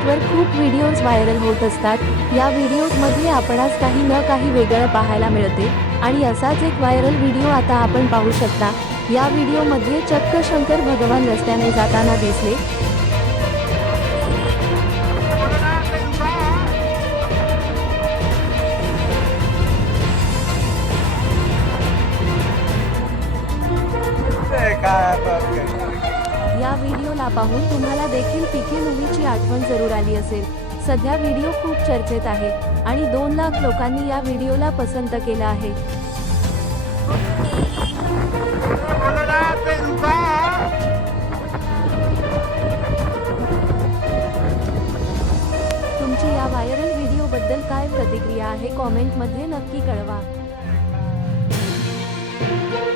इंटरनेटवर खूप videos viral होत असतात. या व्हिडिओजमध्ये आपणास काही न काही वेगळं पाहायला मिळते. आणि असाच एक व्हायरल व्हिडिओ आता आपण पाहू शकता. या व्हिडिओमध्ये चक्क शंकर भगवान रस्त्याने जाताना दिसले. या व्हिडिओला पाहून तुम्हाला देखील पिके मुव्हीची आठवण जरूर आली असेल. सध्या व्हिडिओ खूप चर्चेत आहे आणि दोन लाख लोकांनी या व्हिडिओला पसंत केला आहे. तुमची या व्हायरल व्हिडिओबद्दल काय प्रतिक्रिया आहे? कॉमेंटमध्ये नक्की कळवा.